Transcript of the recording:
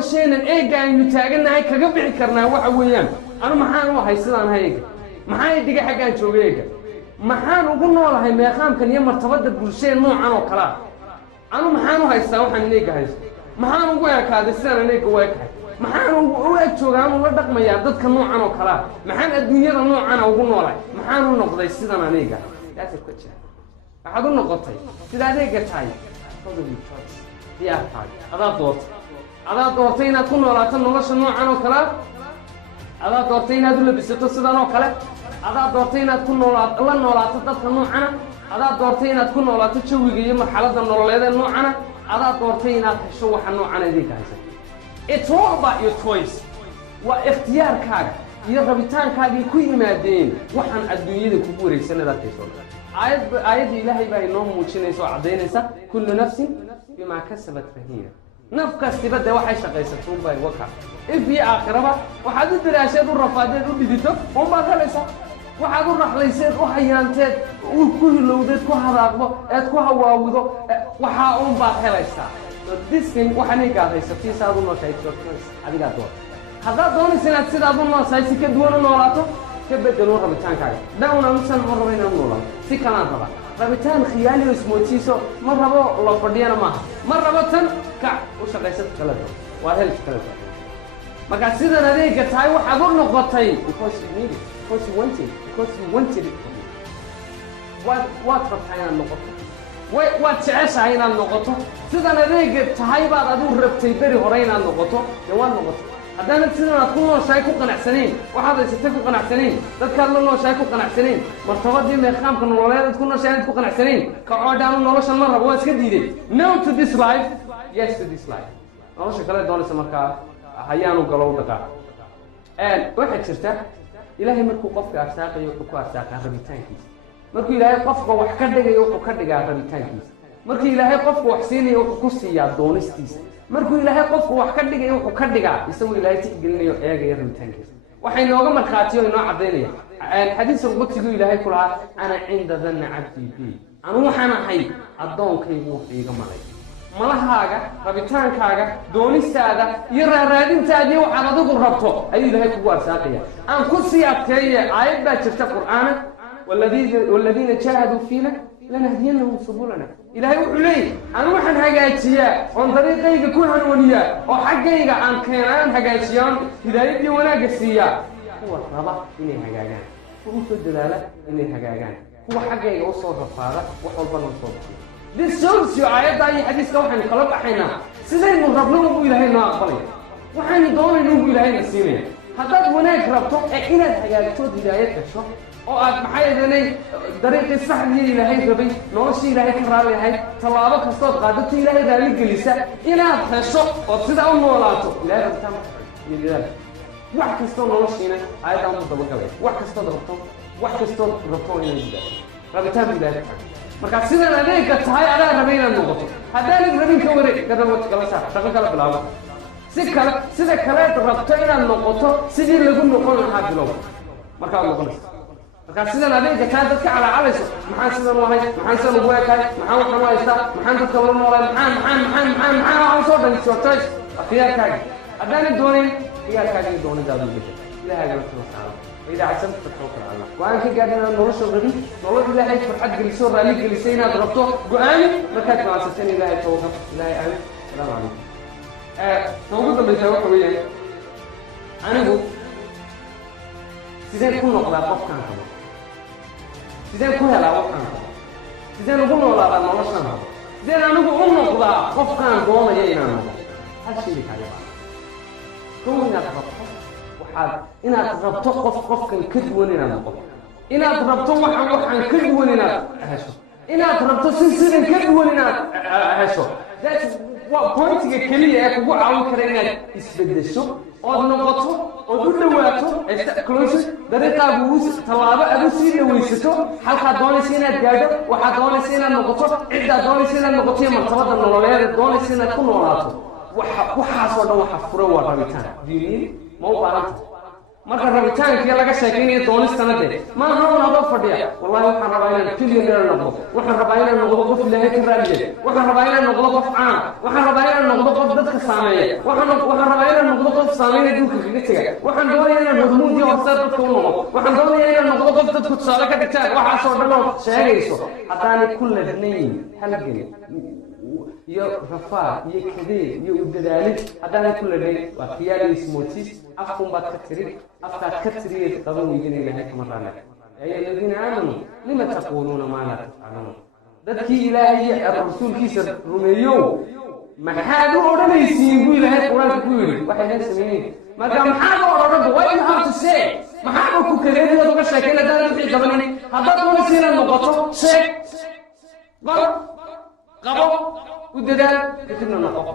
شينا إيجا يتاجنا هاي كجبر كرنا وحويان أنا محان وهيصيران هايجا محان يدقي حاجة شو إيجا محان وقلنا والله ما يخام كان يوم ارتبط بالشيء نوع عنه كلام أنا محان وهيصيران حنيجا هيس محان وقويك هذا السنة نيجا وقويك محان وقويك شو قام وردك ما يعدد كنوع عنه كلام محان الدنيا نوع عنه وقلنا والله محان ونقضي السنة نيجا لا تكتشف أحد النقطة كذا نيجا تاي هي هاي هذا دوت هذا دورتين أكون ولا تنولش النوع عنه كلام هذا دورتين هذول بيستو سدانو كلام هذا دورتين أكون ولا تدخل النوع عنه هذا دورتين أكون ولا تشوي جيم حالة النورلية النوع عنه هذا دورتين تشوي النوع عنه ذيك هذا it's all about your choice واختيار كاج يرغبتان كاج كل ما دين وحن الدنيا كبوري سنة ذات يسول آيات إلهي بينهم موجين يسوع عدينسا كل نفس بما كسبت رهينة نفك استبدأ وحي شقيسة باي وكا في آخرها وحد الدراسات والرفادات وديتو هم بغلسة وحد الرحليسات وحيانتات وكل لودات كوهراقبو كوهواودو وحاهم بغلسة this thing وحني قاعد يسوي سادو نشايد شوكس هذه قاعد هذا دوني سنة سيد أبو نشايد سكت دونا نوراتو كبدلون ربيتان كاي داونا مثلا مرة نولا سكنا هذا ربيتان خيالي وسموتيسو مرة بو الله فردينا مرة بتن كع وشقيست كلده وهل كلده ما قاعد سيدنا ذي قتاي وحضر نقطتي because you need it because you wanted it what ربطينا النقطة وتعيش هنا النقطة سيدنا ذي قتاي بعد أدور ربطي بري هرينا النقطة جوان نقطة هذا نفسنا نكون شايكو قناع سنين وهذا يستكو قناع سنين تذكر لنا شايكو قناع سنين مرتبط دي مخام كانوا ولا تكون شايكو قناع سنين كعادة نورش المرة بواس كديدي no to this life yes to this life نورش كلا دون سمكة هيانو قلوا دقا واحد شرته إلهي مركو قفك أرساق يوحكو أرساق ربيتان كيس مركو إلهي قفك وحكدك يوحكو ربيتان كيس مركو إلهي قفك وحسيني يوحكو سيا دونستيس markuu ilaahay qofku wax ka dhigay wuxuu ka dhigaa isagu ilaahay tixgelinayo eegaya rabitaankiisa waxay nooga marxaatiyo inoo cadeynaya xadiis qudsigu ilaahay ku lahaa ana inda dhanna abdi bi anu waxaan ahay adoonkaygu wuxuu iga malay malahaaga rabitaankaaga doonistaada iyo raadintaadii waxaad adigu rabto ayuu ilaahay kugu arsaaqaya aan ku sii adkeeye aayad baa jirta quraana walladina jahadu fiina لنهدينهم سبلنا إلهي وحلي أنا وحن هجاتيا عن طريقي كل هنونيا وحقي عن كيان هجاتيان إلهي دي ولا قسيا هو الربع إني هجاجان هو الدلالة إني هجاجان هو حقي وصل رفارة وحبنا وصل دي الشمس يعيد أي حديث كوحن خلق حينا سيدنا مغربلهم إلهي ما أقبله وحن دون إنه إلهي نسينه هذا هناك ربطه إن الهجاتود هداية الشر oo aad maxay ahaynay dariiqii saxdii ilaahay rabay noloshii ilaahay ka raali yahay talaabo kasta oo qaadato ilaahay raali gelisa inaad hesho oo sida u noolaato ilaahay rabtaan yidaan wax kasta oo noloshiina ayadaan u daba galay wax kasta oo rabto inaad jidaado rabitaan ilaahay marka sidan adeega tahay adaa rabay inaad noqoto haddaan rabin ka wareeg gadabo kala saar shaqo kala bilaabo sida kale rabto inaad noqoto sidii lagu noqon lahaa bilow marka aad noqonayso marka sidan adeega ka dadka ala calayso maxaan sidan wahay maxaan sidan ugu eekay maxaan waxaan u haystaa maxaan dadka la noolay maxaan soo dhan sootay khiyaarkaaga haddaan doonin khiyaarkaaga doonidaadu gudbo ilaahay la taala إذا عزمت تتوكل على الله وأنا كي قاعد أنا نورش الغدي نورش إلهي فرحت جلسوا رالي جلسين هذا ربطه قاني مكان مع سنين إلهي توقف إلهي أعلم السلام عليكم توقف بالجواب طبيعي أنا أقول إذا كنا على قف كان كذا إذا كنا على قف كان كذا إذا نقول على نورش نهار إذا أنا نقول على قف كان قوم جينا هذا شيء كذا كون يتربط inaad rabto qofkan ka duwan inaad noqoto inaad rabto waxaan ka duwan inaad hesho inaad rabto sidan ka duwan inaad hesho that's what pointiga kaliya ee kugu caawin kara inaad isbedesho oo noqoto oo u dhawaato close dariiqaagu talaabo aad sii dhawaysato halka doonaysa inaad gaadho waxa doonaysa inaad noqoto cidda doonaysa inaad noqoto martabada nololeed doonaysa inaad ku noolaato waxa soo dhan waxa furo waa rabitaan diini ما هو بارنت marka rabitaankii laga sheekaynayo doonistana dee maaha un adoo fadhiya wallahi waxaan rabaa inaan billionaire noqdo waxaan rabaa inaan noqdo qof ilaahay ka raadiya waxaan rabaa inaan noqdo qof caan waxaan rabaa inaan noqdo qof dadka saameeya waxaan rabaa inaan noqdo qof saameeya dhulka kaga tega waxaan doonaya inaan hormuud iyo horseed dadka u noqdo waxaan doonaya inaan noqdo qof dadku tusaale ka dhigtaan waxaasoo dhan oo sheegayso haddaanay ku ladnayn halgan iyo rafaa iyo kadee iyo udadaalid haddaanay ku ladnayn waa khiyaali ismootis afkun baad ka tirin afkaad ka tiriyeed qaban weydina ilaahay kama raale يا الذين آمنوا لما تقولون ما لا تفعلون dadkii ilaahay iyo rasuulkiisa rumeeyo maxaad u oranaysiin buu ilaahay quraanka ku yiri waxay la sameeyeen marka maxaad u oranaysaa what you have to say maxaad ku kaleeyo uga sheekayna dad wixii qabanay haddaad doonaysiin noqoto sheeg qabo u dadaal kadibna noqo